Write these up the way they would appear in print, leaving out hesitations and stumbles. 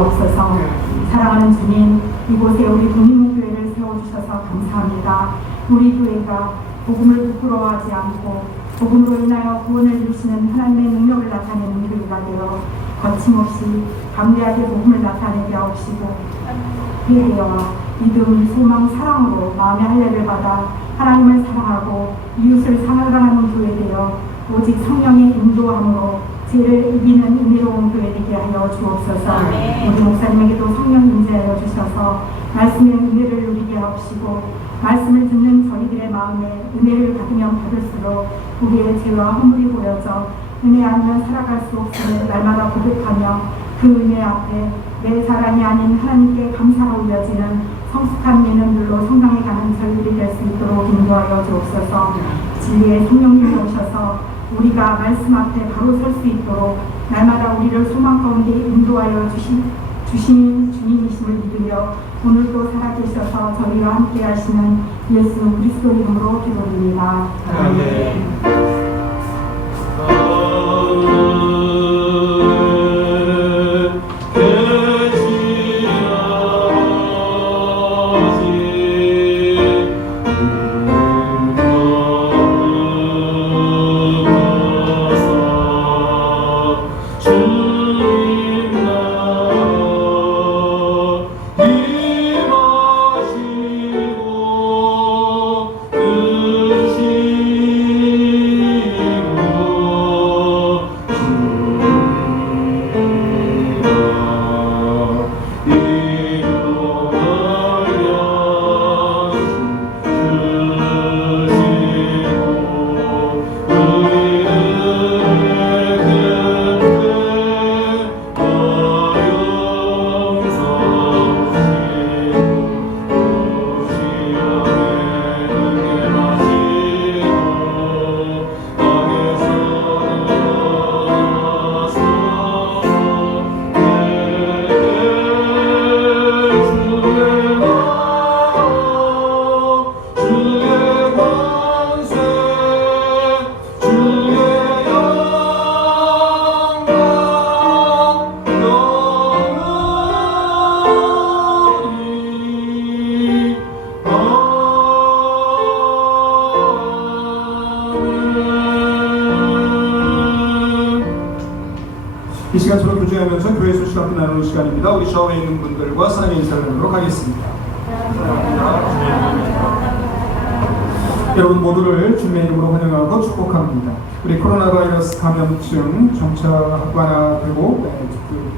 없어서. 사랑하는 주님, 이곳에 우리 독립목교회를 세워주셔서 감사합니다. 우리 교회가 복음을 부끄러워하지 않고 복음으로 인하여 구원을 이루시는 하나님의 능력을 나타내는 교회가 되어 거침없이 담대하게 복음을 나타내게 하옵시고, 회개와 믿음, 소망, 사랑으로 마음의 할례를 받아 하나님을 사랑하고 이웃을 사랑하는 교회 되어 오직 성령의 인도함으로 죄를 이기는 은혜로운 교회 되게 하여 주옵소서. 우리 목사님에게도 성령 인재하여 주셔서 말씀의 은혜를 누리게 하옵시고, 말씀을 듣는 저희들의 마음에 은혜를 받으면 받을수록 우리의 죄와 허물이 보여져 은혜 아니면 살아갈 수 없음을 날마다 고백하며 그 은혜 앞에 내 자랑이 아닌 하나님께 감사가 올려지는 성숙한 예능들로 성당에 가는 저희들이 될 수 있도록 인도하여 주옵소서. 진리의 성령님이 오셔서 우리가 말씀 앞에 바로 설 수 있도록 날마다 우리를 소망 가운데 인도하여 주신 주님이심을 믿으며 오늘도 살아계셔서 저희와 함께 하시는 예수 그리스도 이름으로 기도드립니다. 아멘. 이 시간 서로 교제하면서 교회 소식 함께 나누는 시간입니다. 우리 좌우에 있는 분들과 사랑의 인사를 나누도록 하겠습니다. 여러분 모두를 주님의 이름으로 환영하고 축복합니다. 우리 코로나 바이러스 감염증 점차 완화되고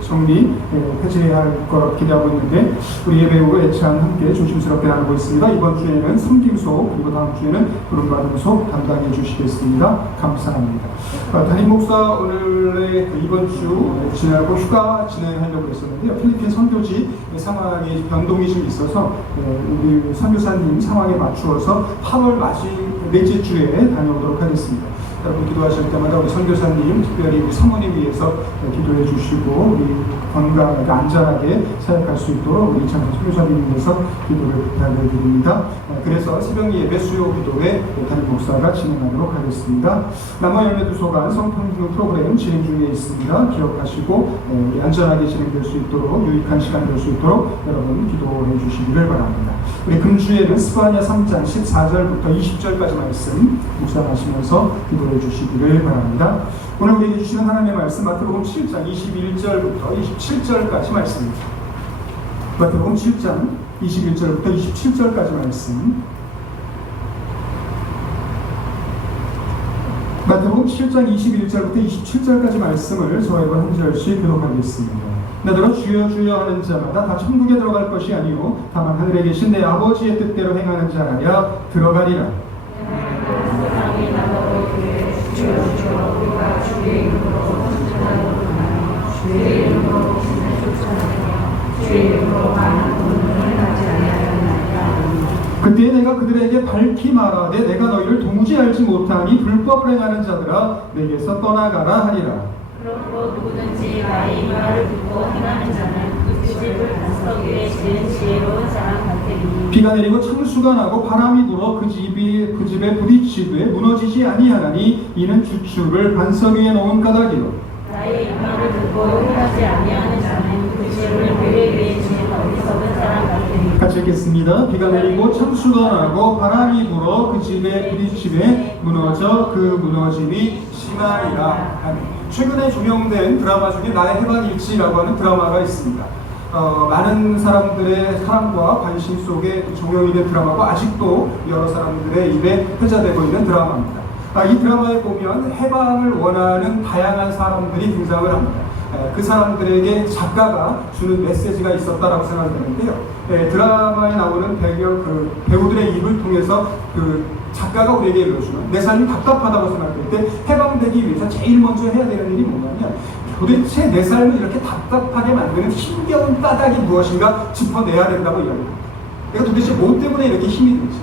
정리 해제할 것 기대하고 있는데 우리 예배우 애찬 함께 조심스럽게 나누고 있습니다. 이번 주에는 섬김소 그리고 다음 주에는 부름받음소 담당해 주시겠습니다. 감사합니다. 담임 목사 오늘의 이번 주 지나고 휴가 진행하려고 했었는데요. 필리핀 선교지 상황에 변동이 좀 있어서 우리 선교사님 상황에 맞추어서 8월 넷째 주에 다녀오도록 하겠습니다. 여러분 기도하실 때마다 우리 선교사님, 특별히 우리 사모님 위해서 기도해 주시고 우리 건강하게 안전하게 사역할 수 있도록 우리 이창선 선교사님 위해서 기도를 부탁을 드립니다. 그래서 새벽 예배 수요 기도회 담임 목사가 진행하도록 하겠습니다. 남아 열매 두소간 성평등 프로그램 진행 중에 있습니다. 기억하시고 안전하게 진행될 수 있도록 유익한 시간 될 수 있도록 여러분 기도해 주시기를 바랍니다. 우리 금주에는 스바냐 3장 14절부터 20절까지 말씀 묵상하시면서 기도해 주시기를 바랍니다. 오늘 우리에게 주시는 하나님의 말씀 마태복음 7장 21절부터 27절까지 말씀입니다. 마태복음 7장 21절부터 27절까지 말씀. 마태복음 7장 21절부터 27절까지 말씀을 저와 여러분 한 절씩 교독하겠습니다. 너더러 주여 주여 하는 자마다 다 천국에 들어갈 것이 아니요 다만 하늘에 계신 내 아버지의 뜻대로 행하는 자라야 들어가리라. 그때 내가 그들에게 밝히 말하되 내가 너희를 도무지 알지 못하니 불법을 행하는 자들아 내게서 떠나가라 하리라. 그러므로 누구든지 나의 말을 듣고 행하는 자는 그 집을 반석 위에 지은 지혜로운 사람 같으니 비가 내리고 창수가 나고 바람이 불어 그 집에 부딪히되 무너지지 아니하나니 이는 주축을 반석 위에 놓은 까닭이요. 나의 말을 듣고 행하지 아니하는 자는 그 집을 읽겠습니다. 비가 내리고 창수가 나고 바람이 불어 그 집에 부딪히매 무너져 그 무너짐이 심하리라. 최근에 조명된 드라마 중에 나의 해방일지라고 하는 드라마가 있습니다. 많은 사람들의 사랑과 관심 속에 조명이 된 드라마고 아직도 여러 사람들의 입에 회자되고 있는 드라마입니다. 이 드라마에 보면 해방을 원하는 다양한 사람들이 등장을 합니다. 그 사람들에게 작가가 주는 메시지가 있었다라고 생각이 되는데요. 드라마에 나오는 배우들의 입을 통해서 그 작가가 우리에게 일러주는 내 삶이 답답하다고 생각할 때 해방되기 위해서 제일 먼저 해야 되는 일이 뭐냐면 도대체 내 삶을 이렇게 답답하게 만드는 힘겨운 까닭이 무엇인가 짚어내야 된다고 이야기합니다. 내가 도대체 뭐 때문에 이렇게 힘이 들지?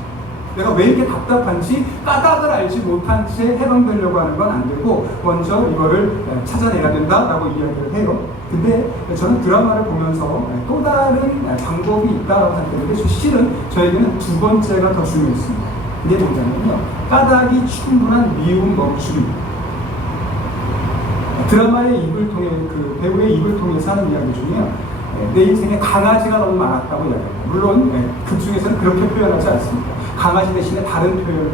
내가 왜 이렇게 답답한지 까닭을 알지 못한 채 해방되려고 하는 건 안 되고 먼저 이거를 찾아내야 된다라고 이야기를 해요. 근데 저는 드라마를 보면서 또 다른 방법이 있다고 생각했는데 실은 저에게는 두 번째가 더 중요했습니다. 그게 뭐냐면요. 까닭이 충분한 미움 멈춤입니다. 드라마의 입을 통해 그 배우의 입을 통해서 하는 이야기 중에 내 인생에 강아지가 너무 많았다고 이야기합니다. 물론 극 중에서는 그렇게 표현하지 않습니다. 강아지 대신에 다른 표현을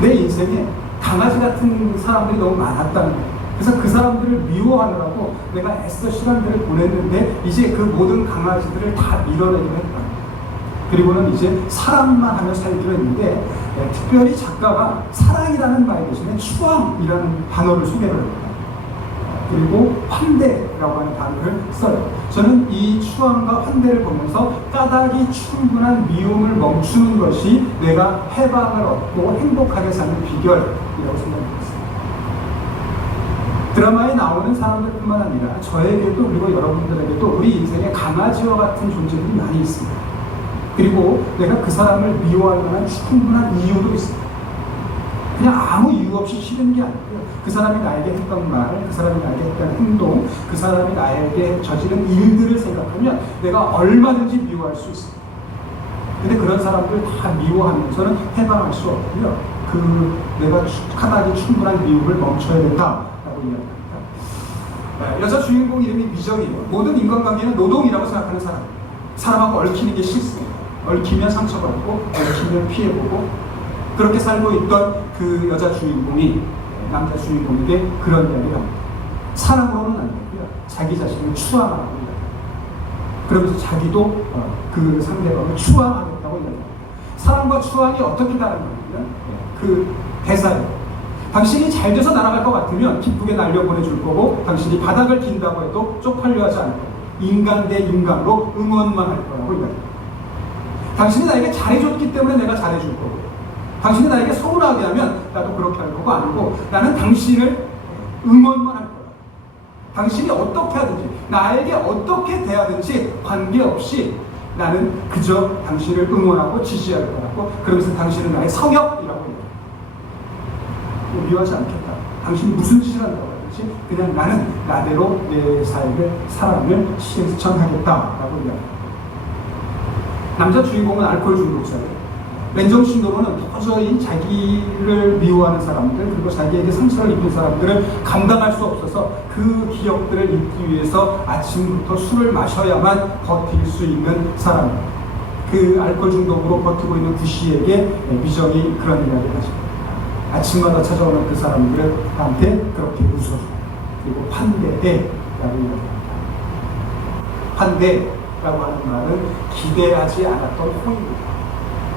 내 인생에 강아지 같은 사람들이 너무 많았다는 거예요. 그래서 그 사람들을 미워하느라고 내가 애써 시간들을 보냈는데 이제 그 모든 강아지들을 다 밀어내기로 했다. 그리고는 이제 사랑만 하며 살기로 했는데 특별히 작가가 사랑이라는 말 대신에 추앙이라는 단어를 소개를 합니다. 그리고 환대라고 하는 단어를 써요. 저는 이 추앙과 환대를 보면서 까닭이 충분한 미움을 멈추는 것이 내가 해방을 얻고 행복하게 사는 비결이라고 생각했습니다. 드라마에 나오는 사람들뿐만 아니라 저에게도 그리고 여러분들에게도 우리 인생에 강아지와 같은 존재들이 많이 있습니다. 그리고 내가 그 사람을 미워할 만한 충분한 이유도 있습니다. 그냥 아무 이유 없이 싫은 게 아니고요. 그 사람이 나에게 했던 말, 그 사람이 나에게 했던 행동, 그 사람이 나에게 저지른 일들을 생각하면 내가 얼마든지 미워할 수 있습니다. 근데 그런 사람들 다 미워하면서는 해방할 수 없고요. 내가 까닭이 충분한 미움을 멈춰야 된다라고 이야기합니다. 여자 주인공 이름이 미정이에요. 모든 인간관계는 노동이라고 생각하는 사람. 사람하고 얽히는 게 싫습니다. 얽히면 상처받고, 얽히면 피해보고, 그렇게 살고 있던 그 여자 주인공이 남자 주인공에게 그런 이야기를 합니다. 사랑으로는 안 되고요. 자기 자신을 추앙하라고 이야기합니다. 그러면서 자기도 그 상대방을 추앙하겠다고 이야기합니다. 사랑과 추앙이 어떻게 다른 거냐면 그 대사예요. 당신이 잘 돼서 날아갈 것 같으면 기쁘게 날려보내줄 거고 당신이 바닥을 긴다고 해도 쪽팔려 하지 않을 거고 인간 대 인간으로 응원만 할 거라고 이야기합니다. 당신이 나에게 잘해줬기 때문에 내가 잘해줄 거고 당신이 나에게 서운하게 하면 나도 그렇게 할 거고 아니고 나는 당신을 응원만 할 거야. 당신이 어떻게 하든지 나에게 어떻게 대하든지 관계없이 나는 그저 당신을 응원하고 지지할 거라고 그러면서 당신은 나의 성역이라고 해요. 미워하지 않겠다. 당신이 무슨 짓을 한다고 하든지 그냥 나는 나대로 내 삶의 사랑을 실천하겠다라고 이야기합니다. 남자 주인공은 알코올 중독자예요. 맨정신으로는 도저히 자기를 미워하는 사람들 그리고 자기에게 상처를 입힌 사람들을 감당할 수 없어서 그 기억들을 잊기 위해서 아침부터 술을 마셔야만 버틸 수 있는 사람. 그 알코올 중독으로 버티고 있는 구씨에게 미정이 그런 이야기를 하죠. 아침마다 찾아오는 그 사람들한테 그렇게 웃어줘. 그리고 환대해라고 이야기합니다. 환대라고 하는 말은 기대하지 않았던 호의입니다.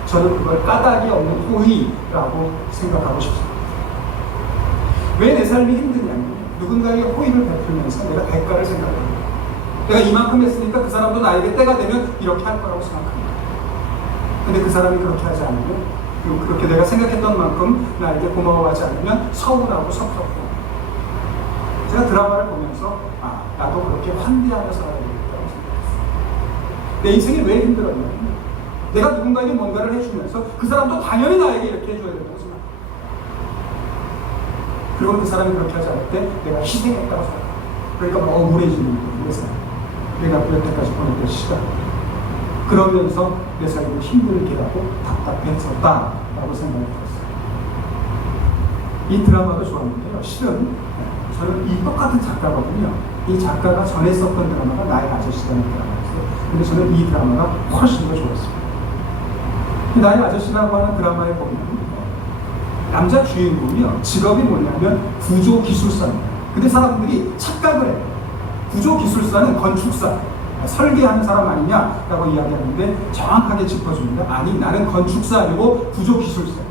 저는 그걸 까닭이 없는 호의라고 생각하고 싶습니다. 왜 내 삶이 힘드냐면 누군가에게 호의를 베풀면서 내가 대가를 생각합니다. 내가 이만큼 했으니까 그 사람도 나에게 때가 되면 이렇게 할 거라고 생각합니다. 근데 그 사람이 그렇게 하지 않으면 그리고 그렇게 내가 생각했던 만큼 나에게 고마워하지 않으면 서운하고 섭섭하고 제가 드라마를 보면서 나도 그렇게 환대하며 살아야 되겠다고 생각했어요. 내 인생이 왜 힘들었냐면 내가 누군가에게 뭔가를 해주면서 그 사람도 당연히 나에게 이렇게 해줘야 된다고 생각합니다. 그리고 그 사람이 그렇게 하지 않을 때 내가 희생했다고 생각합니다. 그러니까 억울해지는 거예요. 내 삶. 내가 여태까지 보냈던 시간. 그러면서 내 삶을 힘들게 하고 답답했었다라고 생각이 들었어요. 이 드라마도 좋았는데요. 실은 저는 이 똑같은 작가거든요. 이 작가가 전에 썼던 드라마가 나의 아저씨라는 드라마였어요. 근데 저는 이 드라마가 훨씬 더 좋았습니다. 나의 아저씨라고 하는 드라마에 보면 남자 주인공이요, 직업이 뭐냐면 구조기술사입니다. 근데 사람들이 착각을 해요. 구조기술사는 건축사, 설계하는 사람 아니냐라고 이야기하는데 정확하게 짚어줍니다. 아니, 나는 건축사 아니고 구조기술사.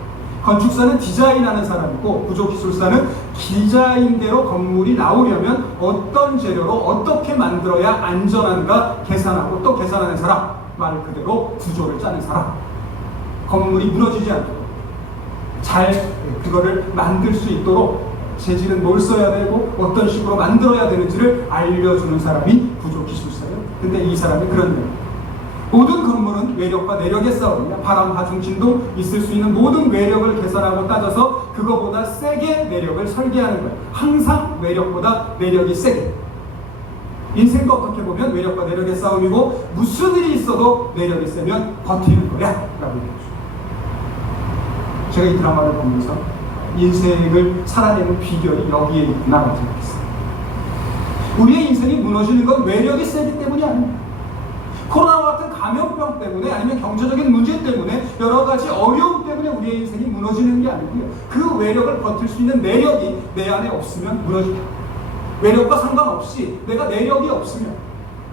건축사는 디자인하는 사람이고 구조기술사는 디자인대로 건물이 나오려면 어떤 재료로 어떻게 만들어야 안전한가 계산하고 또 계산하는 사람, 말 그대로 구조를 짜는 사람. 건물이 무너지지 않도록 잘 그거를 만들 수 있도록 재질은 뭘 써야 되고 어떤 식으로 만들어야 되는지를 알려주는 사람이 구조기술사예요. 근데 이 사람이 그런 거예요. 모든 건물은 외력과 내력의 싸움이야. 바람, 하중, 진동 있을 수 있는 모든 외력을 계산하고 따져서 그거보다 세게 내력을 설계하는 거예요. 항상 외력보다 내력이 세게. 인생도 어떻게 보면 외력과 내력의 싸움이고 무슨 일이 있어도 내력이 세면 버티는 거야 라고 얘기해요. 제가 이 드라마를 보면서 인생을 살아내는 비결이 여기에 있구나 생각했어요. 우리의 인생이 무너지는 건 외력이 세기 때문이 아닙니다. 코로나와 같은 감염병 때문에 아니면 경제적인 문제 때문에 여러 가지 어려움 때문에 우리의 인생이 무너지는 게 아니고요. 그 외력을 버틸 수 있는 내력이 내 안에 없으면 무너집니다. 외력과 상관없이 내가 내력이 없으면,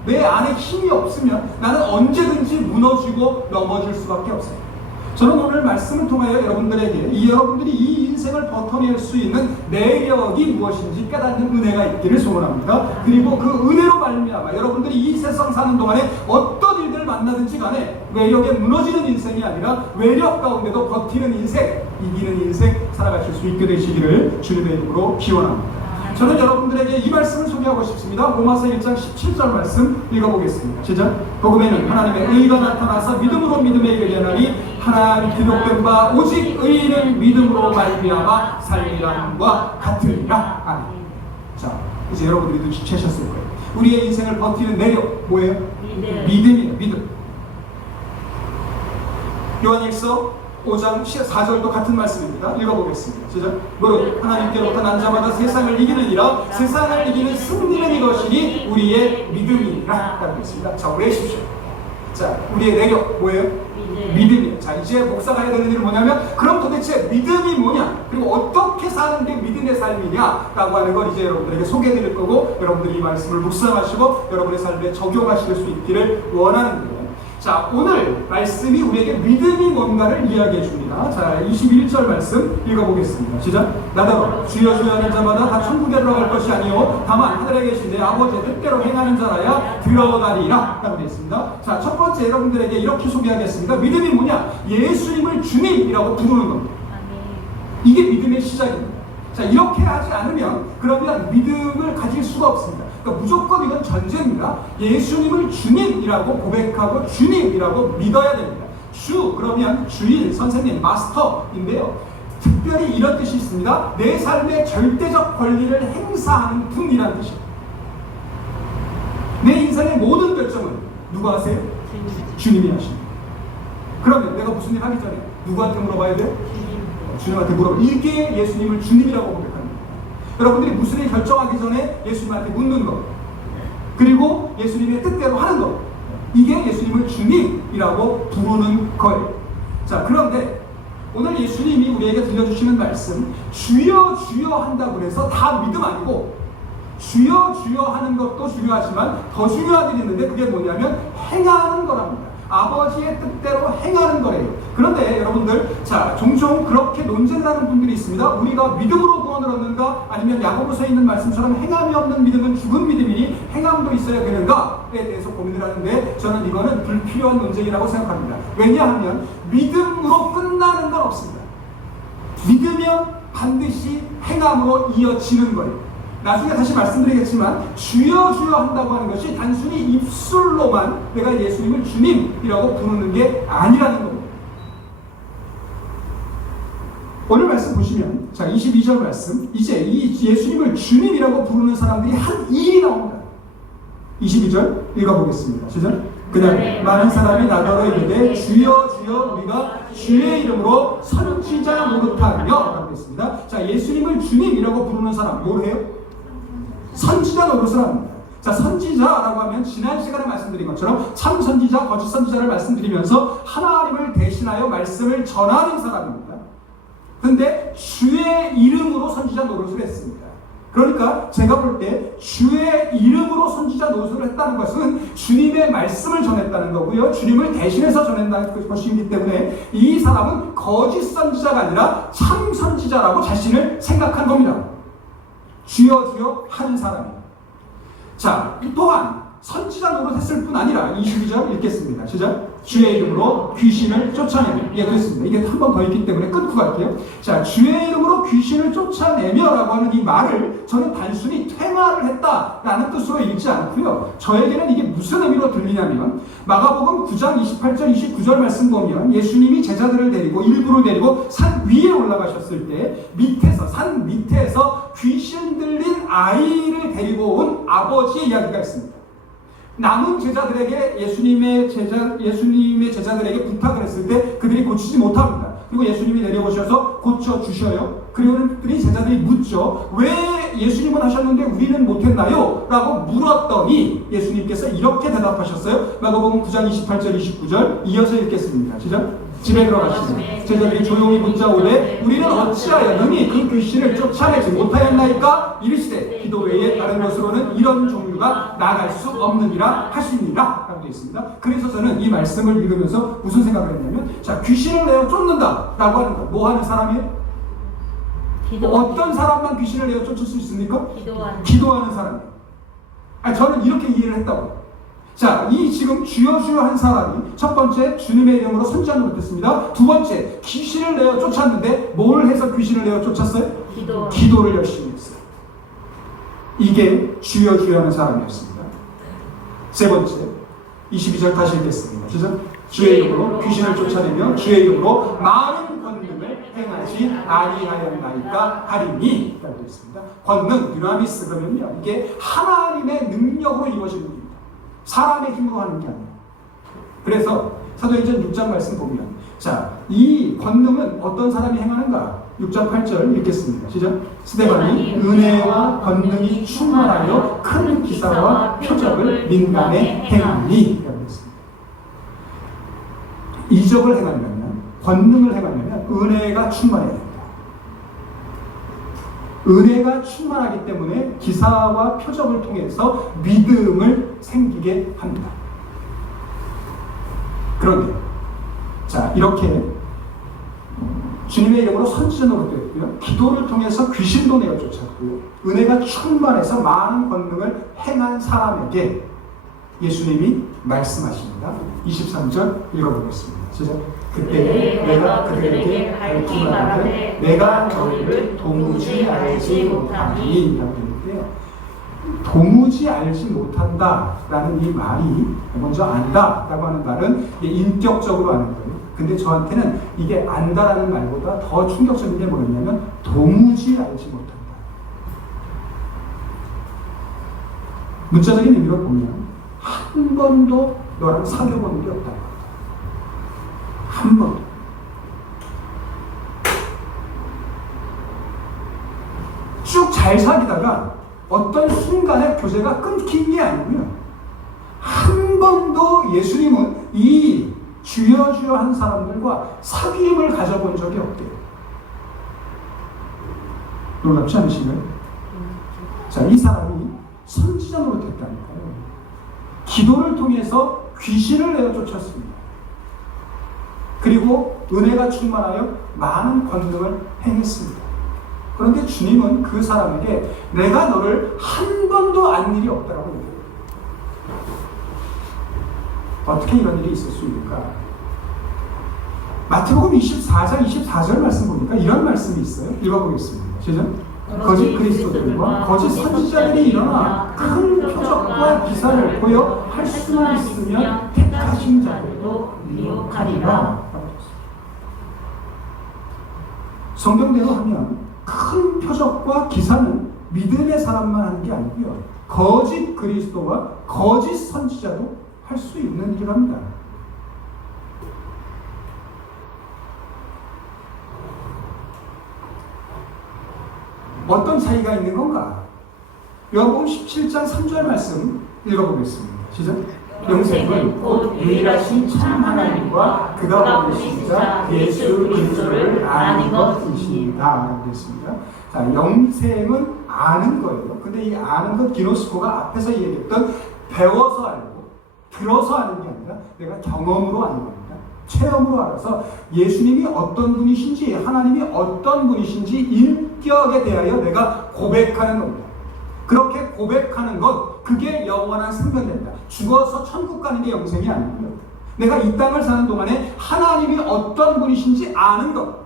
내 안에 힘이 없으면 나는 언제든지 무너지고 넘어질 수밖에 없어요. 저는 오늘 말씀을 통하여 여러분들에게 여러분들이 이 인생을 버텨낼 수 있는 내력이 무엇인지 깨닫는 은혜가 있기를 소원합니다. 그리고 그 은혜로 말미암아 여러분들이 이 세상 사는 동안에 어떤 일들을 만나든지 간에 외력에 무너지는 인생이 아니라 외력 가운데도 버티는 인생, 이기는 인생 살아가실 수 있게 되시기를 주님의 이름으로 기원합니다. 저는 여러분들에게 이 말씀을 소개하고 싶습니다. 로마서 1장 17절 말씀 읽어보겠습니다. 시작. 복음에는 하나님의 의가 나타나서 믿음으로 믿음에 이르려나니 하나님 기록된 바 오직 의인은 믿음으로 말미암아 살리함과 같으리라. 아멘. 자, 이제 여러분들이 눈치채셨을 거예요. 우리의 인생을 버티는 내력 뭐예요? 믿음이에요. 믿음. 요한일서 5장 4절도 같은 말씀입니다. 읽어보겠습니다. 시작. 무릇 하나님께로부터 난 자마다 세상을 이기느니라. 세상을 이기는 승리는 이것이니 우리의 믿음이니라. 라고 했습니다. 자, 외우십시오. 자, 우리의 내력 뭐예요? 믿음이에요. 자, 이제 목사가 해야 되는 일은 뭐냐면 그럼 도대체 믿음이 뭐냐? 그리고 어떻게 사는 게 믿음의 삶이냐? 라고 하는 걸 이제 여러분들에게 소개해 드릴 거고 여러분들이 이 말씀을 묵상하시고 여러분의 삶에 적용하실 수 있기를 원하는 거예요. 자, 오늘 말씀이 우리에게 믿음이 뭔가를 이야기해 줍니다. 자, 21절 말씀 읽어보겠습니다. 시작. 나더러 주여 주여 하는 자마다 다 천국에 들어갈 것이 아니요 다만 하늘에 계신 내 아버지의 뜻대로 행하는 자라야 들어가리라 라고 되어 있습니다. 자, 첫 번째 여러분들에게 이렇게 소개하겠습니다. 믿음이 뭐냐? 예수님을 주님이라고 부르는 겁니다. 이게 믿음의 시작입니다. 자, 이렇게 하지 않으면 그러면 믿음을 가질 수가 없습니다. 그러니까 무조건 이건 전제입니다. 예수님을 주님이라고 고백하고 주님이라고 믿어야 됩니다. 주 그러면 주인, 선생님, 마스터인데요. 특별히 이런 뜻이 있습니다. 내 삶의 절대적 권리를 행사하는 분이라는 뜻입니다. 내 인생의 모든 결정은 누가 하세요? 주님이 하십니다. 그러면 내가 무슨 일 하기 전에 누구한테 물어봐야 돼요? 주님한테 물어봐요. 이게 예수님을 주님이라고 고백합니다. 여러분들이 무슨 일 결정하기 전에 예수님한테 묻는 것, 그리고 예수님의 뜻대로 하는 것, 이게 예수님을 주님이라고 부르는 거예요. 자, 그런데 오늘 예수님이 우리에게 들려주시는 말씀, 주여 주여 한다고 해서 다 믿음 아니고 주여 주여 하는 것도 중요하지만 더 중요한 일이 있는데 그게 뭐냐면 행하는 거랍니다. 아버지의 뜻대로 행하는 거예요. 그런데 여러분들, 자, 종종 그렇게 논쟁을 하는 분들이 있습니다. 우리가 믿음으로 구원을 얻는가 아니면 야고보서에 있는 말씀처럼 행함이 없는 믿음은 죽은 믿음이니 행함도 있어야 되는가에 대해서 고민을 하는데 저는 이거는 불필요한 논쟁이라고 생각합니다. 왜냐하면 믿음으로 끝나는 건 없습니다. 믿으면 반드시 행함으로 이어지는 거예요. 나중에 다시 말씀드리겠지만 주여 주여 한다고 하는 것이 단순히 입술로만 내가 예수님을 주님이라고 부르는 게 아니라는 겁니다. 오늘 말씀 보시면 자 22절 말씀, 이제 이 예수님을 주님이라고 부르는 사람들이 한 일이 나옵니다. 22절 읽어보겠습니다. 시작. 그냥 많은 사람이 나더러 이르되 주여 주여 우리가 주의 이름으로 선지자 노릇하며 라고 했습니다. 자, 예수님을 주님이라고 부르는 사람 뭘 해요? 선지자 노릇을 합니다. 자, 선지자라고 하면 지난 시간에 말씀드린 것처럼 참 선지자, 거짓 선지자를 말씀드리면서 하나님을 대신하여 말씀을 전하는 사람입니다. 그런데 주의 이름으로 선지자 노릇을 했습니다. 그러니까 제가 볼 때 주의 이름으로 선지자 노릇을 했다는 것은 주님의 말씀을 전했다는 거고요. 주님을 대신해서 전했다는 것이기 때문에 이 사람은 거짓 선지자가 아니라 참 선지자라고 자신을 생각한 겁니다. 주여 주여 하는 사람이에요. 자, 또한 선지자 노릇했을 뿐 아니라 22절 읽겠습니다. 시작. 주의 이름으로 귀신을 쫓아내며. 예, 그렇습니다. 이게 한 번 더 있기 때문에 끊고 갈게요. 자, 주의 이름으로 귀신을 쫓아내며라고 하는 이 말을 저는 단순히 퇴마를 했다라는 뜻으로 읽지 않고요. 저에게는 이게 무슨 의미로 들리냐면 마가복음 9장 28절 29절 말씀 보면 예수님이 제자들을 데리고 일부를 데리고 산 위에 올라가셨을 때 산 밑에서 귀신 들린 아이를 데리고 온 아버지의 이야기가 있습니다. 남은 제자들에게 예수님의 제자들에게 부탁을 했을 때 그들이 고치지 못합니다. 그리고 예수님이 내려오셔서 고쳐주셔요. 그랬더니 제자들이 묻죠. 왜 예수님은 하셨는데 우리는 못했나요? 라고 물었더니 예수님께서 이렇게 대답하셨어요. 마가복음 9장 28절 29절 이어서 읽겠습니다. 시작. 집에 들어가시니 제자들이 조용히 묻자오되 우리는 어찌하여 능히 그 귀신을 쫓아내지 못하였나이까? 이르시되 기도 외에 다른 것으로는 이런 종류가 나갈 수 없느니라 하시니라 라고 되어 있습니다. 그래서 저는 이 말씀을 읽으면서 무슨 생각을 했냐면, 자, 귀신을 내어 쫓는다 라고 하는 것, 뭐 하는 사람이에요? 어떤 사람만 귀신을 내어 쫓을 수 있습니까? 기도하는 사람이에요. 저는 이렇게 이해를 했다고. 자, 이 지금 주여 주여 한 사람이 첫 번째 주님의 이름으로 선지자 노릇했습니다. 두 번째 귀신을 내어 쫓았는데 뭘 해서 귀신을 내어 쫓았어요? 기도를 열심히 했어요. 이게 주여 주여 하는 사람이었습니다. 세 번째 22절 다시 읽겠습니다. 시작. 주의 이름으로 귀신을 쫓아내며 주의 이름으로 많은 권능을 행하지 아니하였나이까 하리니 라고 되어 있습니다. 권능, dynamis 그러면요, 이게 하나님의 능력으로 이루어지는 겁니다. 사람의 힘으로 하는 게 아니에요. 그래서 사도행전 6장 말씀 보면, 자, 이 권능은 어떤 사람이 행하는가? 6장 8절 읽겠습니다. 시작. 스데반이 은혜와 권능이 충만하여 큰 기사와 표적을 민간에 행하니 라고 했습니다. 이적을 행하려면, 권능을 행하려면 은혜가 충만해야 됩니다. 은혜가 충만하기 때문에 기사와 표적을 통해서 믿음을 생기게 합니다. 그런데 자, 이렇게 주님의 이름으로 선지자 노릇도 했고요, 기도를 통해서 귀신도 내어 쫓았고요, 은혜가 충만해서 많은 권능을 행한 사람에게 예수님이 말씀하십니다. 23절 읽어보겠습니다. 시작. 그때 내가 그들에게 밝히 말하되 내가 너희를 도무지 알지 못하니 라고 했는데요. 도무지 알지 못한다라는 이 말이, 먼저 안다라고 하는 말은 인격적으로 아는 거예요. 근데 저한테는 이게 안다라는 말보다 더 충격적인 게 뭐였냐면 도무지 알지 못한다. 문자적인 의미로 보면 한 번도 너랑 사귀어본 게 없다. 한 번도. 쭉 잘 사귀다가 어떤 순간에 교제가 끊긴 게 아니고요, 한 번도 예수님은 이 주여 주여 한 사람들과 사귐을 가져본 적이 없대요. 놀랍지 않으신가요? 자, 이 사람이 선지자 노릇했다니까요. 기도를 통해서 귀신을 내어 쫓았습니다. 그리고 은혜가 충만하여 많은 권능을 행했습니다. 그런데 주님은 그 사람에게 내가 너를 한 번도 안 일이 없다라고 얘기해요. 어떻게 이런 일이 있을 수 있을까? 마태복음 24장 24절 말씀 보니까 이런 말씀이 있어요. 읽어보겠습니다. 시작. 거짓 그리스도들과 거짓 선지자들이 일어나 큰 표적과 기사를 보여 할 수만 있으면 택하신 자들도 미혹하리라. 성경대로 하면 큰 표적과 기사는 믿음의 사람만 하는 게 아니고요, 거짓 그리스도와 거짓 선지자도 할 수 있는 일입니다. 어떤 차이가 있는 건가? 요한복음 17장 3절 말씀 읽어보겠습니다. 시작. 영생은 곧 유일하신 참 하나님과 그가 보내신 자 예수 그리스도를 아는 것이시다 라고 했습니다. 자, 영생은 아는 거예요. 근데 이 아는 것 기노스코가 앞에서 얘기했던 배워서 알고 들어서 아는 게 아니라 내가 경험으로 아는 겁니다. 체험으로 알아서 예수님이 어떤 분이신지 하나님이 어떤 분이신지 인격에 대하여 내가 고백하는 겁니다. 그렇게 고백하는 것, 그게 영원한 생명입니다. 죽어서 천국 가는 게 영생이 아니고요. 내가 이 땅을 사는 동안에 하나님이 어떤 분이신지 아는 것.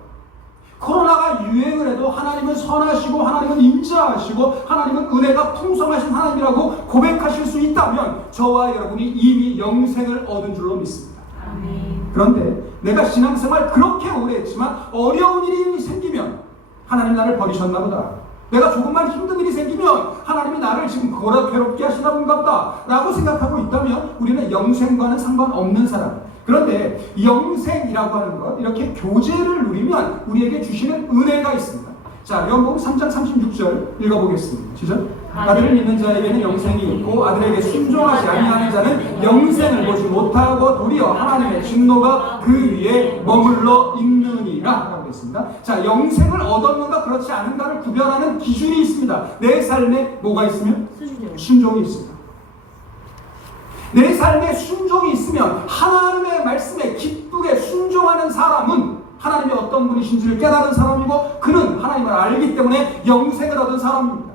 코로나가 유행을 해도 하나님은 선하시고 하나님은 인자하시고 하나님은 은혜가 풍성하신 하나님이라고 고백하실 수 있다면 저와 여러분이 이미 영생을 얻은 줄로 믿습니다. 아멘. 그런데 내가 신앙생활 그렇게 오래 했지만 어려운 일이 생기면 하나님 나를 버리셨나 보다. 내가 조금만 힘든 일이 생기면 하나님이 나를 지금 괴롭게 하시나 본가 보다 라고 생각하고 있다면 우리는 영생과는 상관없는 사람. 그런데 영생이라고 하는 것, 이렇게 교제를 누리면 우리에게 주시는 은혜가 있습니다. 자, 요한복음 3장 36절 읽어보겠습니다. 시작. 아들을 믿는 자에게는 영생이 있고 아들에게 순종하지 아니하는 자는 영생을 보지 못하고 도리어 하나님의 진노가 그 위에 머물러 있느니라 라고 했습니다. 자, 영생을 얻었는가 그렇지 않은가를 구별하는 기준이 있습니다. 내 삶에 뭐가 있으면? 순종이 있습니다. 내 삶에 순종이 있으면 하나님의 말씀에 기쁘게 순종하는 사람은 하나님이 어떤 분이신지를 깨달은 사람이고 그는 하나님을 알기 때문에 영생을 얻은 사람입니다.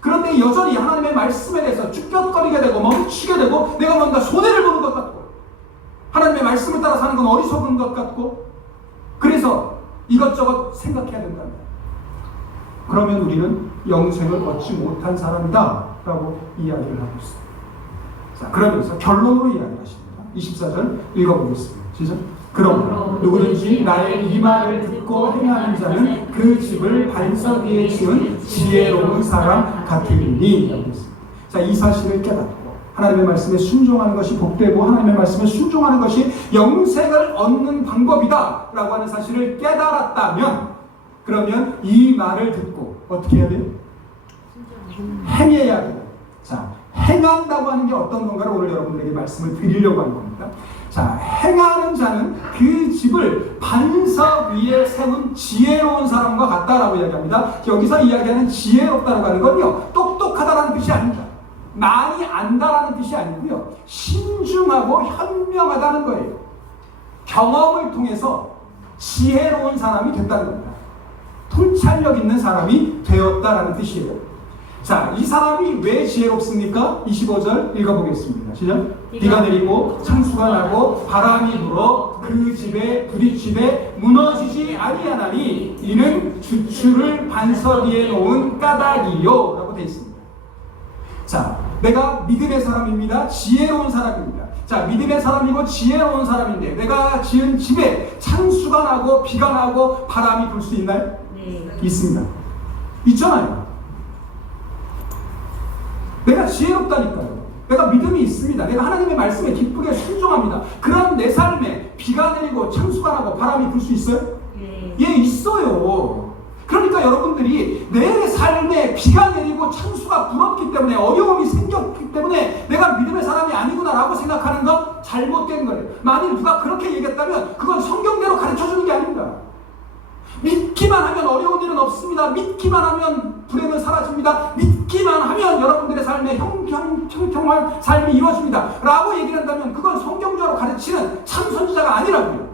그런데 여전히 하나님의 말씀에 대해서 쭈뼛거리게 되고 멈추게 되고 내가 뭔가 손해를 보는 것 같고 하나님의 말씀을 따라 사는 건 어리석은 것 같고 그래서 이것저것 생각해야 된답니다. 그러면 우리는 영생을 얻지 못한 사람이다 라고 이야기를 하고 있습니다. 자, 그러면서 결론으로 이야기하십니다. 24절 읽어보겠습니다. 시작. 그러므로 누구든지 나의 이 말을 듣고 행하는 자는 그 집을 반석 위에 지은 지혜로운 사람 같으리니 라고 했습니다. 자, 이 사실을 깨닫고 하나님의 말씀에 순종하는 것이 복되고 하나님의 말씀에 순종하는 것이 영생을 얻는 방법이다 라고 하는 사실을 깨달았다면 그러면 이 말을 듣고 어떻게 해야 돼요? 행해야 돼요. 자, 행한다고 하는 게 어떤 건가를 오늘 여러분들에게 말씀을 드리려고 하는 겁니다. 자, 행하는 자는 그 집을 반석 위에 세운 지혜로운 사람과 같다라고 이야기합니다. 여기서 이야기하는 지혜롭다라고 하는 건요, 똑똑하다라는 뜻이 아닙니다. 많이 안다라는 뜻이 아니고요, 신중하고 현명하다는 거예요. 경험을 통해서 지혜로운 사람이 됐다는 겁니다. 통찰력 있는 사람이 되었다라는 뜻이에요. 자, 이 사람이 왜 지혜롭습니까? 25절 읽어보겠습니다. 시작. 비가 내리고 창수가 나고 바람이 불어 그 집에 부딪히되 무너지지 아니하나니 이는 주추를 반석 위에 놓은 까닭이요 라고 되어 있습니다. 자, 내가 믿음의 사람입니다. 지혜로운 사람입니다. 자, 믿음의 사람이고 지혜로운 사람인데 내가 지은 집에 창수가 나고 비가 나고 바람이 불 수 있나요? 네. 있습니다. 있잖아요. 내가 지혜롭다니까요. 내가 믿음이 있습니다. 내가 하나님의 말씀에 기쁘게 순종합니다. 그런 내 삶에 비가 내리고 창수가 나고 바람이 불 수 있어요? 네. 예, 있어요. 그러니까 여러분들이 내 삶에 비가 내리고 창수가 불었기 때문에 어려움이 생겼기 때문에 내가 믿음의 사람이 아니구나라고 생각하는 건 잘못된 거예요. 만일 누가 그렇게 얘기했다면 그건 성경대로 가르쳐주는 게 아닙니다. 믿기만 하면 어려운 일은 없습니다. 믿기만 하면 불행은 사라집니다. 믿기만 하면 여러분들의 삶에 형통한 삶이 이루어집니다. 라고 얘기를 한다면 그건 성경적으로 가르치는 참 선지자가 아니라고요.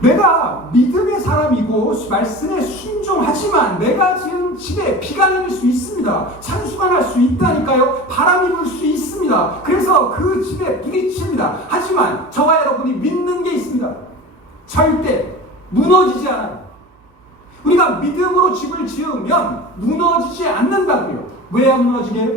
내가 믿음의 사람이고 말씀에 순종하지만 내가 지은 집에 비가 내릴 수 있습니다. 창수가 날 수 있다니까요. 바람이 불 수 있습니다. 그래서 그 집에 부딪힙니다. 하지만 저와 여러분이 믿는 게 있습니다. 절대 무너지지 않아요. 우리가 믿음으로 집을 지으면 무너지지 않는다고요. 왜 안 무너지게 해요?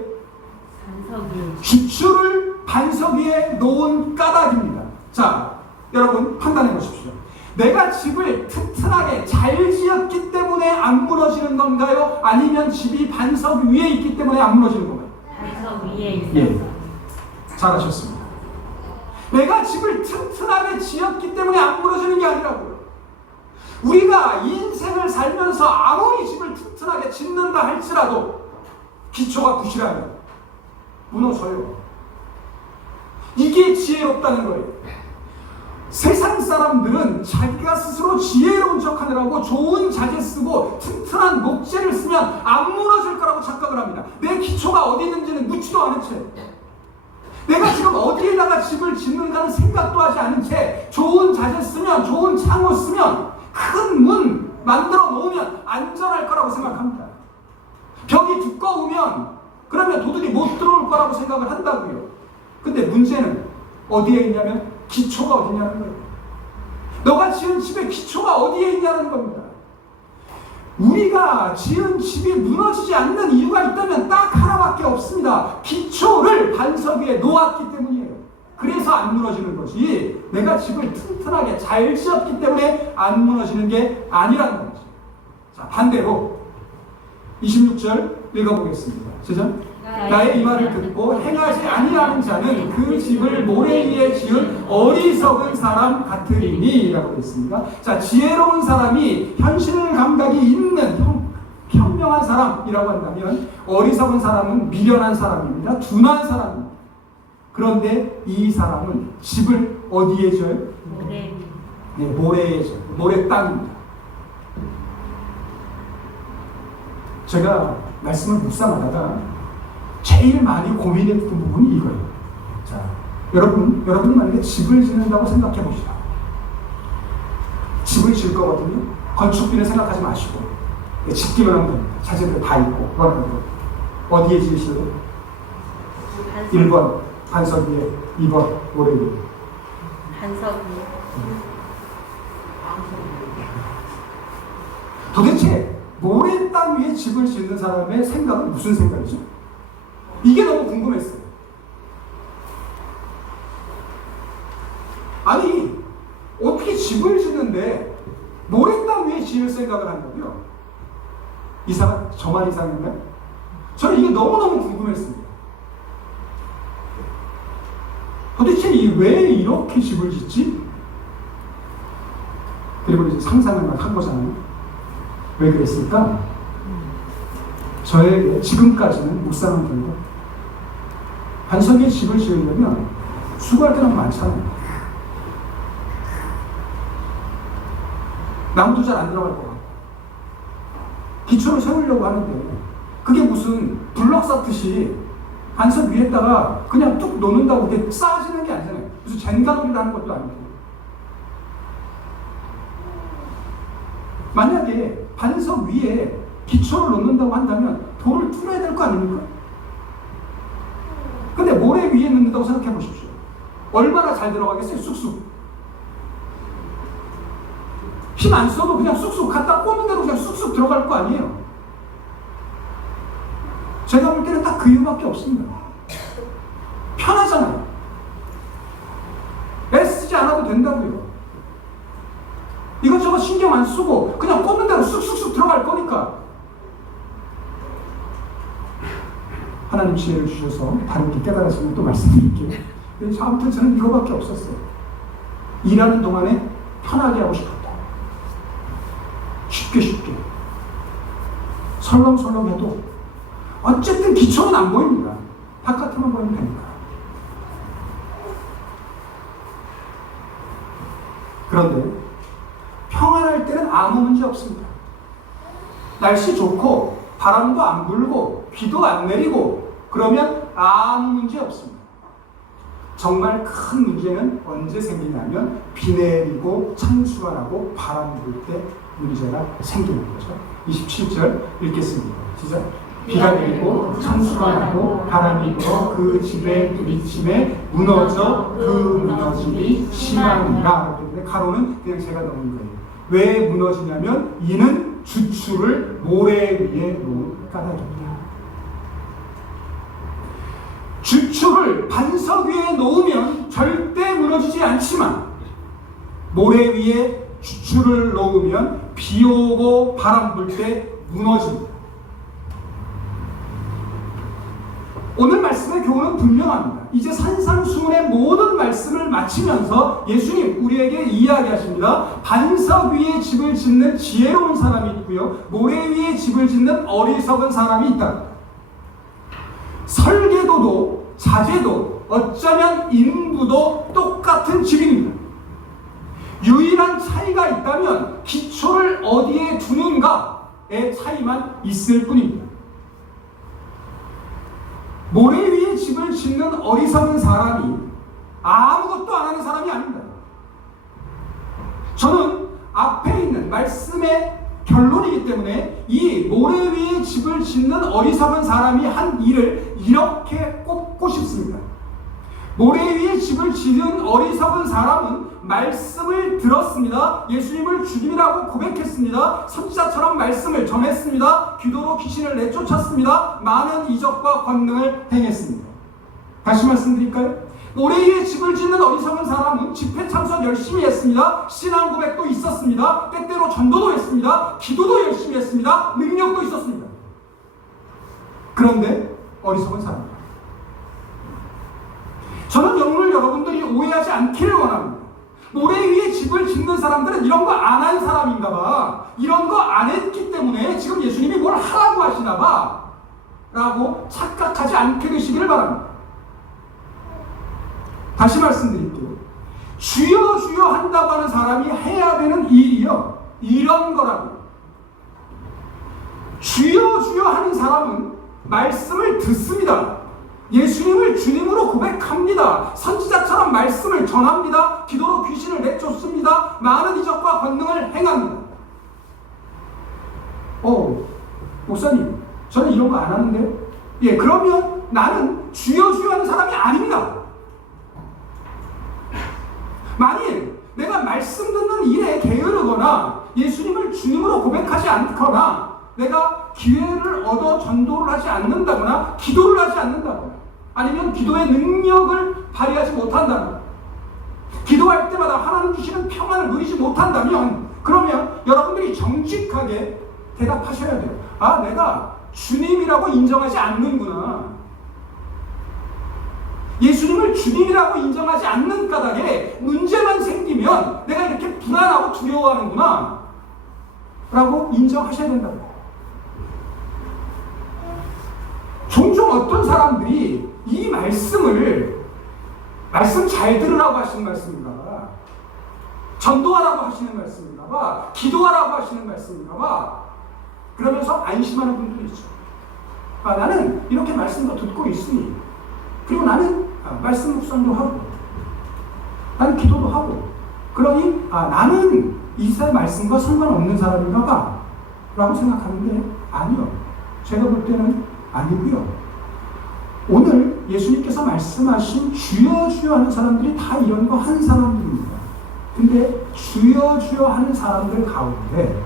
주추를 반석 위에 놓은 까닭입니다. 자, 여러분 판단해 보십시오. 내가 집을 튼튼하게 잘 지었기 때문에 안 무너지는 건가요? 아니면 집이 반석 위에 있기 때문에 안 무너지는 건가요? 반석 위에 있어서. 예, 잘하셨습니다. 내가 집을 튼튼하게 지었기 때문에 안 무너지는 게 아니라고요. 우리가 인생을 살면서 아무리 집을 튼튼하게 짓는다 할지라도 기초가 부실하면 무너져요. 이게 지혜롭다는 거예요. 세상 사람들은 자기가 스스로 지혜로운 척하느라고 좋은 자재 쓰고 튼튼한 목재를 쓰면 안 무너질 거라고 착각을 합니다. 내 기초가 어디 있는지는 묻지도 않은 채, 내가 지금 어디에다가 집을 짓는가는 생각도 하지 않은 채 좋은 자재 쓰면, 좋은 창호 쓰면, 큰 문 만들어 놓으면 안전할 거라고 생각합니다. 벽이 두꺼우면 그러면 도둑이 못 들어올 거라고 생각을 한다고요. 근데 문제는 어디에 있냐면 기초가 어디 있냐는 거예요. 너가 지은 집의 기초가 어디에 있냐는 겁니다. 우리가 지은 집이 무너지지 않는 이유가 있다면 딱 하나밖에 없습니다. 기초를 반석 위에 놓았기 때문이에요. 그래서 안 무너지는 거지, 내가 집을 튼튼하게 잘 지었기 때문에 안 무너지는 게 아니라는 거죠. 자, 반대로 26절 읽어보겠습니다. 시작. 나의 이 말을 듣고 행하지 아니하는 자는 그 집을 모래 위에 지은 어리석은 사람 같으리니 라고 했습니다. 자, 지혜로운 사람이 현실 감각이 있는 현명한 사람이라고 한다면, 어리석은 사람은 미련한 사람입니다. 둔한 사람입니다. 그런데 이 사람은 집을 어디에 지어요? 모래. 네, 모래에 지어요. 모래 땅입니다. 제가 말씀을 묵상하다가 제일 많이 고민했던 부분이 이거예요. 자, 여러분이 만약에 집을 짓는다고 생각해 보시라. 집을 지을 거거든요. 건축비는 생각하지 마시고 짓기만 하면 됩니다. 자재들 다 있고. 어디에 지으시려고? 1번 반석 위에, 2번 모래 위에. 반석 위에. 도대체 모래 땅 위에 집을 짓는 사람의 생각은 무슨 생각이죠? 이게 너무 궁금했어요. 아니, 어떻게 집을 짓는데 모래 땅 위에 지을 생각을 한다고요? 이상한, 저만 이상인가요? 저는 이게 너무너무 궁금했습니다. 도대체 왜 이렇게 집을 짓지? 그리고 이제 상상을 막 한 거잖아요. 왜 그랬을까? 저에게 지금까지는 묵상한 결과, 반석에 집을 지으려면 수고할 게 너무 많잖아요. 나무도 잘 안 들어갈 것 같고, 기초를 세우려고 하는데 그게 무슨 블럭 쌓듯이 반석 위에다가 그냥 뚝 놓는다고 그게 쌓아지는 게 아니잖아요. 무슨 젠가놀이를 하는 것도 아니고. 만약에 반석 위에 기초를 놓는다고 한다면 돌을 뚫어야 될 거 아닙니까? 근데 모래 위에 넣는다고 생각해 보십시오. 얼마나 잘 들어가겠어요? 쑥쑥. 힘 안 써도 그냥 쑥쑥 갖다 꽂는 대로 그냥 쑥쑥 들어갈 거 아니에요. 제가 볼 때는 딱 그 이유밖에 없습니다. 편하잖아요. 애쓰지 않아도 된다고요. 이것저것 신경 안 쓰고 그냥 꽂는 대로 쑥쑥쑥 들어갈 거니까. 하나님 지혜를 주셔서 다른 게 깨달았으면 또 말씀드릴게요. 아무튼 저는 이거밖에 없었어요. 일하는 동안에 편하게 하고 싶었다. 쉽게 설렁설렁 해도 어쨌든 기초는 안 보입니다. 바깥에만 보이면 되니까. 그런데 평안할 때는 아무 문제 없습니다. 날씨 좋고 바람도 안 불고 비도 안 내리고 그러면 아무 문제 없습니다. 정말 큰 문제는 언제 생기냐면 비 내리고 창수가 나고 바람 불 때 문제가 생기는 거죠. 27절 읽겠습니다. 시작. 비가 내리고 창수가 나고 바람이 불어 그 집에 부딪힘에 무너져 그 무너짐이 심하니라. 가로는 그냥 제가 넣은 거예요. 왜 무너지냐면 이는 주추를 모래 위에 놓은 까닭입니다. 주추를 반석 위에 놓으면 절대 무너지지 않지만 모래 위에 주추를 놓으면 비 오고 바람 불 때 무너집니다. 오늘 말씀의 교훈은 분명합니다. 이제 산상수훈의 모든 말씀을 마치면서 예수님 우리에게 이야기하십니다. 반석 위에 집을 짓는 지혜로운 사람이 있고요, 모래 위에 집을 짓는 어리석은 사람이 있다. 설계도도 자재도 어쩌면 인부도 똑같은 집입니다. 유일한 차이가 있다면 기초를 어디에 두는가의 차이만 있을 뿐입니다. 모래 위에 집을 짓는 어리석은 사람이 아무것도 안 하는 사람이 아닙니다. 저는 앞에 있는 말씀의 결론이기 때문에 이 모래 위에 집을 짓는 어리석은 사람이 한 일을 이렇게 꼽고 싶습니다. 모래 위에 집을 짓는 어리석은 사람은 말씀을 들었습니다. 예수님을 주님이라고 고백했습니다. 선지자처럼 말씀을 전했습니다. 기도로 귀신을 내쫓았습니다. 많은 이적과 권능을 행했습니다. 다시 말씀드릴까요? 모래 위에 집을 짓는 어리석은 사람은 집회 참석 열심히 했습니다. 신앙 고백도 있었습니다. 때때로 전도도 했습니다. 기도도 열심히 했습니다. 능력도 있었습니다. 그런데 어리석은 사람. 저는 오늘 여러분들이 오해하지 않기를 원합니다. 모래 위에 집을 짓는 사람들은 이런 거 안 한 사람인가 봐. 이런 거 안 했기 때문에 지금 예수님이 뭘 하라고 하시나 봐. 라고 착각하지 않게 되시기를 바랍니다. 다시 말씀드릴게요. 주여 주여 한다고 하는 사람이 해야 되는 일이요, 이런 거라고요. 주여 주여 하는 사람은 말씀을 듣습니다. 예수님을 주님으로 고백합니다. 선지자처럼 말씀을 전합니다. 기도로 귀신을 내쫓습니다. 많은 이적과 권능을 행합니다. 목사님, 저는 이런 거 안 하는데? 예, 그러면 나는 주여 주여 하는 사람이 아닙니다. 만일 내가 말씀 듣는 일에 게으르거나 예수님을 주님으로 고백하지 않거나 내가 기회를 얻어 전도를 하지 않는다거나 기도를 하지 않는다거나 아니면 기도의 능력을 발휘하지 못한다거나 기도할 때마다 하나님 주시는 평안을 누리지 못한다면 그러면 여러분들이 정직하게 대답하셔야 돼요. 아, 내가 주님이라고 인정하지 않는구나. 예수님을 주님이라고 인정하지 않는 까닭에 문제만 생기면 내가 이렇게 불안하고 두려워하는구나 라고 인정하셔야 된다고. 종종 어떤 사람들이 이 말씀 잘 들으라고 하시는 말씀인가 봐, 전도하라고 하시는 말씀인가 봐, 기도하라고 하시는 말씀인가 봐, 그러면서 안심하는 분들이 있죠. 나는 이렇게 말씀도 듣고 있으니, 그리고 나는 말씀 묵상도 하고 나는 기도도 하고, 그러니 나는 이 말씀과 상관없는 사람인가 봐 라고 생각하는데, 아니요, 제가 볼 때는 아니고요. 오늘 예수님께서 말씀하신 주여 주여 하는 사람들이 다 이런 거 한 사람들입니다. 근데 주여 주여 하는 사람들 가운데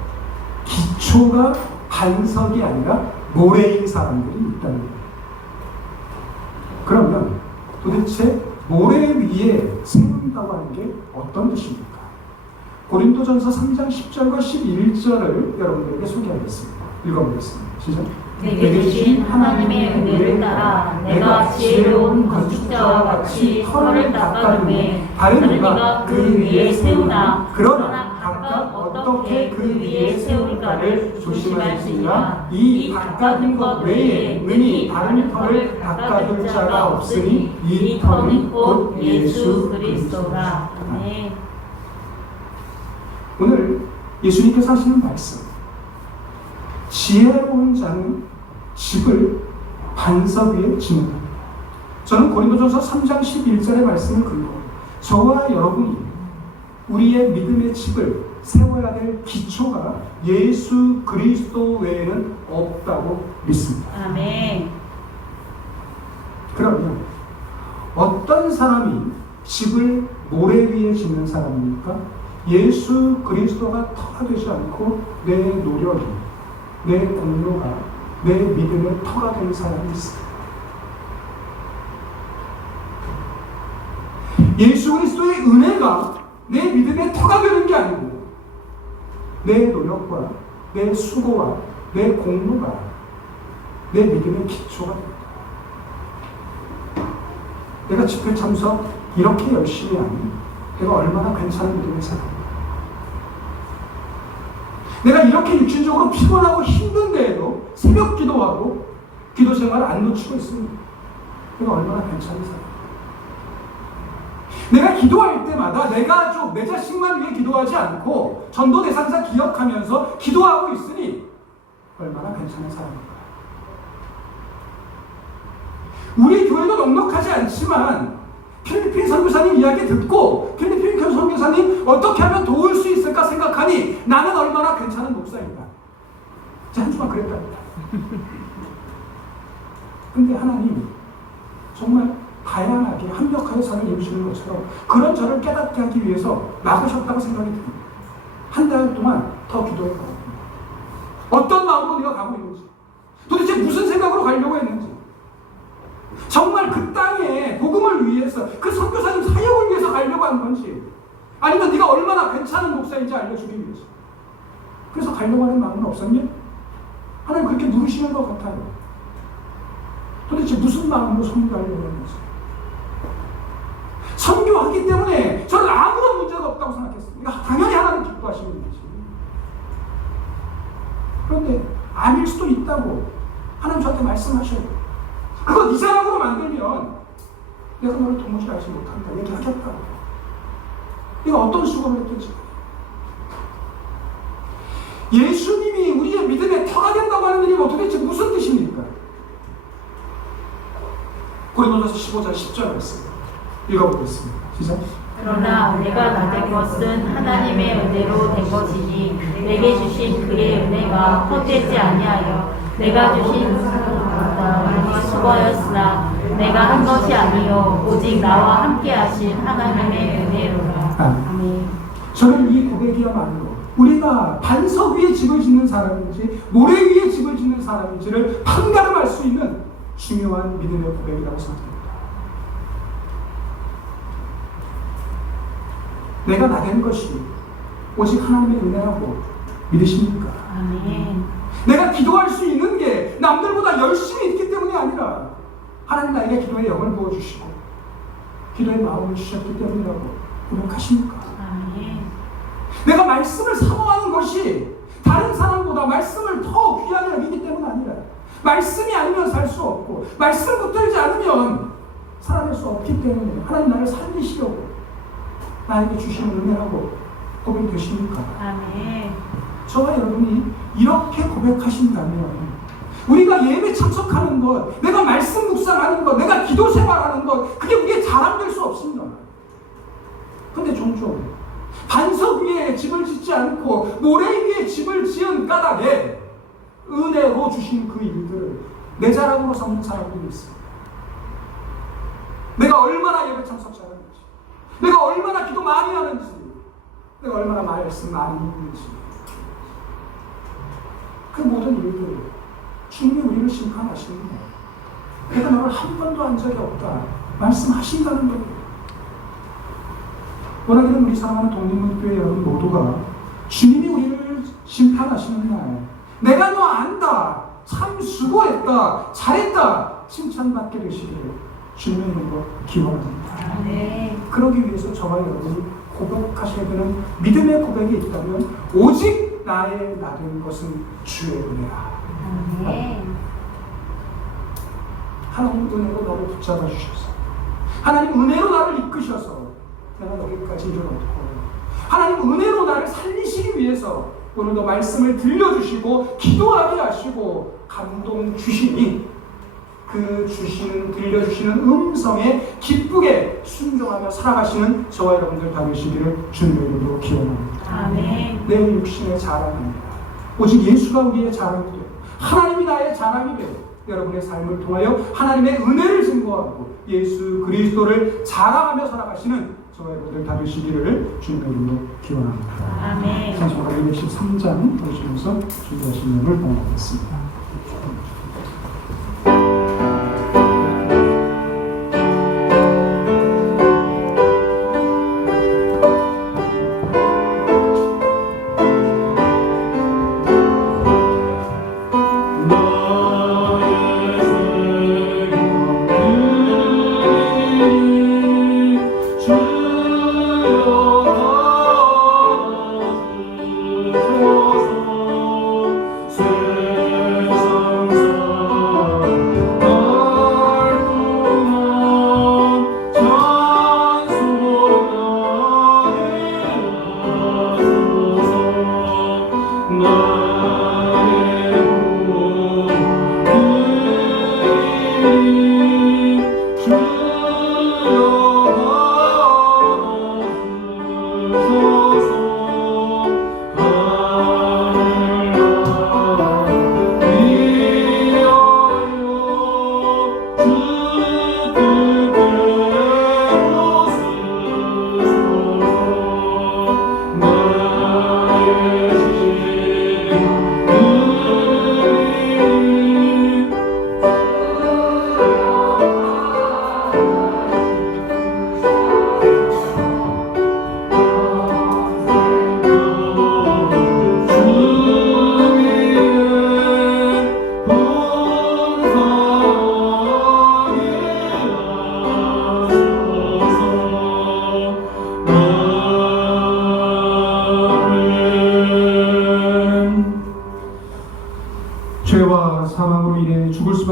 기초가 반석이 아니라 모래인 사람들이 있다는 거예요. 그러면 도대체 모래 위에 세운다고 하는 게 어떤 뜻입니까? 고린도전서 3장 10절과 11절을 여러분들에게 소개하겠습니다. 읽어보겠습니다. 시작. 내게 주신 하나님의 은혜를 따라 내가 지혜로운 건축자와 같이 터를 닦아둠에 다른 이가 그 위에 세우나 그러나 각각 어떻게 그 위에 세울까를 조심할지니라. 이 닦아둔 것 외에 능히 다른 터를 닦아둘 자가 없으니 이 터는 곧 예수 그리스도라. 아멘. 오늘 예수님께서 하시는 말씀, 지혜로운 자는 집을 반석 위에 짓는다. 저는 고린도전서 3장 11절의 말씀을 긁고 저와 여러분이 우리의 믿음의 집을 세워야 될 기초가 예수 그리스도 외에는 없다고 믿습니다. 아멘. 그러면 어떤 사람이 집을 모래 위에 짓는 사람입니까? 예수 그리스도가 터가 되지 않고 내 노력이, 내 공로가 내 믿음의 터가 되는 사람이 있습니다. 예수 그리스도의 은혜가 내 믿음의 터가 되는 게 아니고 내 노력과 내 수고와 내 공로가 내 믿음의 기초가 됩니다. 내가 집회 참석 이렇게 열심히 하니 내가 얼마나 괜찮은 믿음의 사람입니다. 내가 이렇게 육신적으로 피곤하고 힘든데에도 새벽 기도하고 기도 생활을 안 놓치고 있습니다. 내가 얼마나 괜찮은 사람. 내가 기도할 때마다 내 가족, 내 자식만 위해 기도하지 않고 전도 대상자 기억하면서 기도하고 있으니 얼마나 괜찮은 사람인가. 우리 교회도 넉넉하지 않지만 필리핀 선교사님 이야기 듣고 필리핀 선교사님 어떻게 하면 도울 수 있을까 생각하니 나는 얼마나 괜찮은 목사인가. 한 주만 그랬답니다. 근데 하나님 정말 다양하게 완벽하게 삶을 이루시는 것처럼 그런 저를 깨닫게 하기 위해서 막으셨다고 생각이 듭니다. 한 달 동안 더 기도해 가고 어떤 마음으로 네가 가고 있는지, 도대체 무슨 생각으로 가려고 했는지, 정말 그 땅에 복음을 위해서 그 선교사님 사역을 위해서 가려고 한 건지, 아니면 네가 얼마나 괜찮은 목사인지 알려주기 위해서 그래서 가려고 하는 마음은 없었냐? 하나님 그렇게 물으시는 것 같아요. 도대체 무슨 마음으로 선교하려고 하는지. 선교하기 때문에 저는 아무런 문제가 없다고 생각했습니다. 당연히 하나님 기뻐하시는 일이지. 그런데 아닐 수도 있다고 하나님 저한테 말씀하셔요. 그거 네 사람으로 만들면 내가 너를 도무지 알지 못한다 얘기하겠다. 네가 어떤 수고를 했겠지. 예수님이 우리의 믿음의 터가 된다고 하는 일이 도대체 무슨 뜻입니까? 고린도전서 15장 10절 말씀 읽어보겠습니다. 시작. 그러나 내가 받은 것은 하나님의 은혜로 된 것이니 내게 주신 그의 은혜가 헛되지 아니하여 내가 주신 사랑보다 수고하였으나 내가 한 것이 아니요 오직 나와 함께 하신 하나님의 은혜로라. 아멘. 저는 이 고백이야말로 우리가 반석 위에 집을 짓는 사람인지 모래 위에 집을 짓는 사람인지를 판가름할 수 있는 중요한 믿음의 고백이라고 생각합니다. 내가 나된 것이 오직 하나님의 은혜라고 믿으십니까? 아멘. 내가 기도할 수 있는 게 남들보다 열심히 있기 때문이 아니라 하나님 나에게 기도의 영을 부어주시고 기도의 마음을 주셨기 때문이라고 고백하십니까? 아멘. 내가 말씀을 사모하는 것이 다른 사람보다 말씀을 더 귀하게 여기기 때문 아니라 말씀이 아니면 살 수 없고 말씀 붙들지 않으면 살아낼 수 없기 때문에 하나님 나를 살리시려고 나에게 주시는 은혜라고 고백되십니까? 아멘. 저와 여러분이 이렇게 고백하신다면 우리가 예배 참석하는 것, 내가 말씀 묵상하는 것, 내가 기도 생활하는 것, 그게 우리의 자랑될 수 없습니다. 근데 종종 반석 위에 집을 짓지 않고 모래 위에 집을 지은 까닭에 은혜로 주신 그 일들을 내 자랑으로 삼는 사람들이 있습니다. 내가 얼마나 예배 참석 잘하는지, 내가 얼마나 기도 많이 하는지, 내가 얼마나 말씀 많이 읽는지, 그 모든 일들 주님이 우리를 심판하시는 거예요. 내가 너를 한 번도 한 적이 없다 말씀하신다는 거예요. 원하기는 우리 사랑하는 독립문교회 여러분 모두가 주님이 우리를 심판하시는 날 내가 너 안다, 참 수고했다, 잘했다 칭찬받게 되시기를 주님의 이름으로 기원합니다. 네. 그러기 위해서 저와 여러분이 고백하셔야 되는 믿음의 고백이 있다면 오직 나의 나된 것은 주의 은혜라. 네. 하나님 은혜로 나를 붙잡아 주셔서 하나님 은혜로 나를 이끄셔서 내가 여기까지 이르렀고 하나님 은혜로 나를 살리시기 위해서 오늘도 말씀을 들려주시고 기도하게 하시고 감동 주시니 그 주시는 들려주시는 음성에 기쁘게 순종하며 살아가시는 저와 여러분들 다 되시기를 주님의 이름으로 기원합니다. 아멘. 내 육신의 자랑입니다. 오직 예수가 우리의 자랑이 되고 하나님이 나의 자랑이 되고 여러분의 삶을 통하여 하나님의 은혜를 증거하고 예수 그리스도를 자랑하며 살아가시는 저와 여러분들 다 되시기를 주님의 이름으로 기원합니다. 아멘. 찬송가 213장 보시면서 준비하신 내용을 봉헌하겠습니다. 주여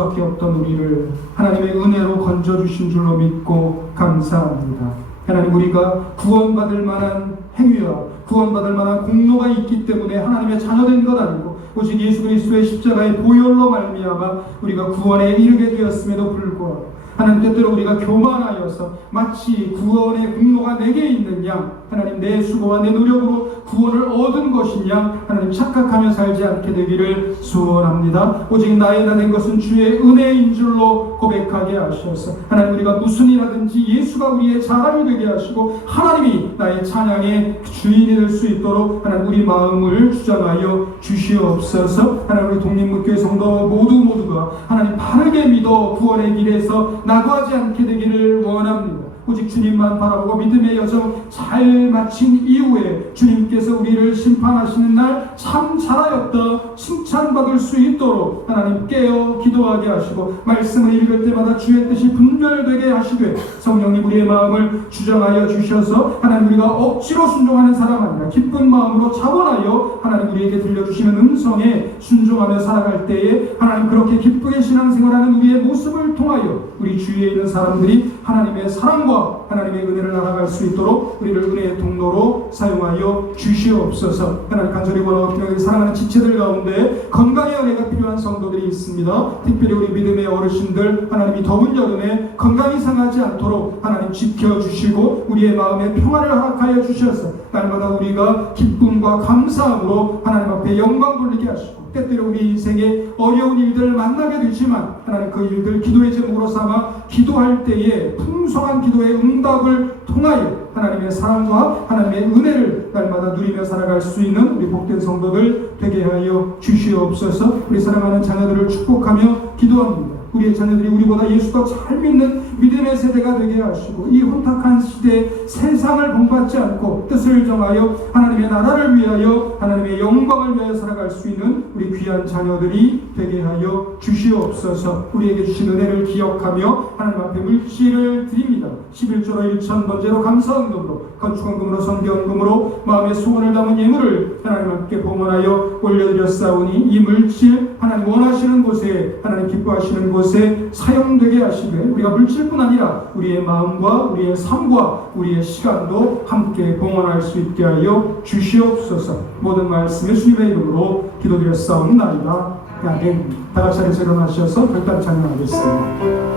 수밖에 없던 우리를 하나님의 은혜로 건져주신 줄로 믿고 감사합니다. 하나님, 우리가 구원받을 만한 행위와 구원받을 만한 공로가 있기 때문에 하나님의 자녀된 것 아니고 오직 예수 그리스도의 십자가의 보혈로 말미암아 우리가 구원에 이르게 되었음에도 불구하고 하나님, 때때로 우리가 교만하여서 마치 구원의 공로가 내게 있는 양, 하나님, 내 수고와 내 노력으로 구원을 얻은 것인 양 하나님 착각하며 살지 않게 되기를 소원합니다. 오직 나의 다 된 것은 주의 은혜인 줄로 고백하게 하셔서 하나님, 우리가 무슨 일하든지 예수가 우리의 자랑이 되게 하시고 하나님이 나의 찬양의 주인이 될 수 있도록 하나님, 우리 마음을 주장하여 주시옵소서. 하나님, 우리 독립목교회 성도 모두가 하나님 바르게 믿어 구원의 길에서 나고하지 않게 되기를 원합니다. 오직 주님만 바라보고 믿음의 여정 잘 마친 이후에 주님께서 우리를 심판하시는 날 참 잘하였다 칭찬받을 수 있도록 하나님 깨어 기도하게 하시고 말씀을 읽을 때마다 주의 뜻이 분별되게 하시되 성령님 우리의 마음을 주장하여 주셔서 하나님, 우리가 억지로 순종하는 사람 아니라 기쁜 마음으로 자원하여 하나님 우리에게 들려주시는 음성에 순종하며 살아갈 때에 하나님, 그렇게 기쁘게 신앙생활하는 우리의 모습을 통하여 우리 주위에 있는 사람들이 하나님의 사랑과 하나님의 은혜를 알아갈 수 있도록 우리를 은혜의 통로로 사용하여 주시옵소서. 하나님, 간절히 원하고 필요하게 사랑하는 지체들 가운데 건강의 은혜가 필요한 성도들이 있습니다. 특별히 우리 믿음의 어르신들 하나님이 더운 여름에 건강이 상하지 않도록 하나님 지켜주시고 우리의 마음에 평화를 허락하여 주셔서 날마다 우리가 기쁨과 감사함으로 하나님 앞에 영광 돌리게 하시고 때때로 우리 인생에 어려운 일들을 만나게 되지만 하나님, 그 일들 기도의 제목으로 삼아 기도할 때에 풍성한 기도의 응답을 통하여 하나님의 사랑과 하나님의 은혜를 날마다 누리며 살아갈 수 있는 우리 복된 성도들 되게 하여 주시옵소서. 우리 사랑하는 자녀들을 축복하며 기도합니다. 우리의 자녀들이 우리보다 예수가 잘 믿는 믿음의 세대가 되게 하시고 이 혼탁한 시대에 세상을 본받지 않고 뜻을 정하여 하나님의 나라를 위하여 하나님의 영광을 위하여 살아갈 수 있는 우리 귀한 자녀들이 되게 하여 주시옵소서. 우리에게 주신 은혜를 기억하며 하나님 앞에 물질을 드립니다. 11조로 1,000번제로 감사헌금으로 건축헌금으로 선교헌금으로 마음의 소원을 담은 예물을 하나님 앞에 봉헌하여 올려드렸사오니 이 물질 하나님 원하시는 곳에 하나님 기뻐하시는 곳에 사용되게 하시되 우리가 물질뿐 아니라 우리의 마음과 우리의 삶과 우리의 시간도 함께 봉헌할 수 있게 하여 주시옵소서. 모든 말씀 예수님의 이름으로 기도드렸사옵나이다. 아멘. 다 같이 자리에서 일어나셔서 별단 찬양하겠습니다.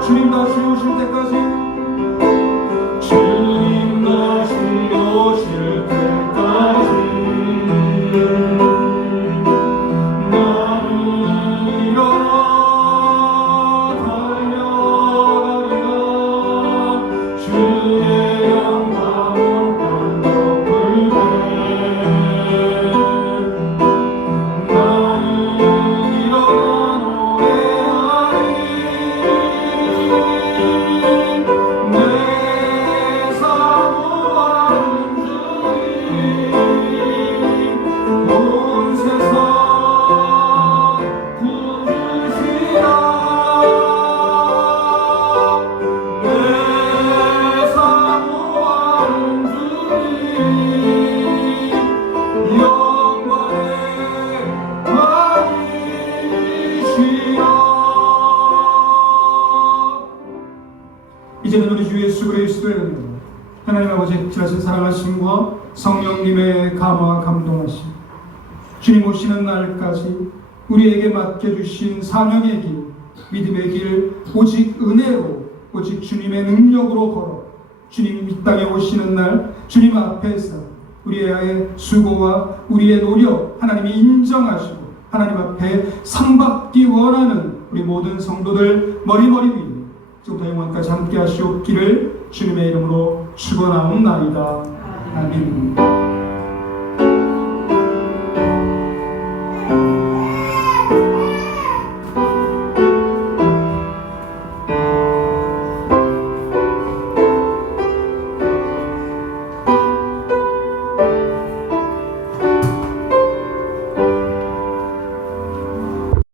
주님 다시 오실 때까지 이제는 우리 주 예수 그리스도의 은혜와 하나님 아버지 지나신 사랑하심과 성령님의 감화와 감동하심, 주님 오시는 날까지 우리에게 맡겨주신 사명의 길, 믿음의 길, 오직 은혜로, 오직 주님의 능력으로 걸어 주님 이 땅에 오시는 날 주님 앞에서 우리의 수고와 우리의 노력 하나님이 인정하시고 하나님 앞에 상받기 원하는 우리 모든 성도들 머리머리 위에 지금부터 영원까지 함께 하시옵기를 주님의 이름으로 축원하옵나이다. 아멘.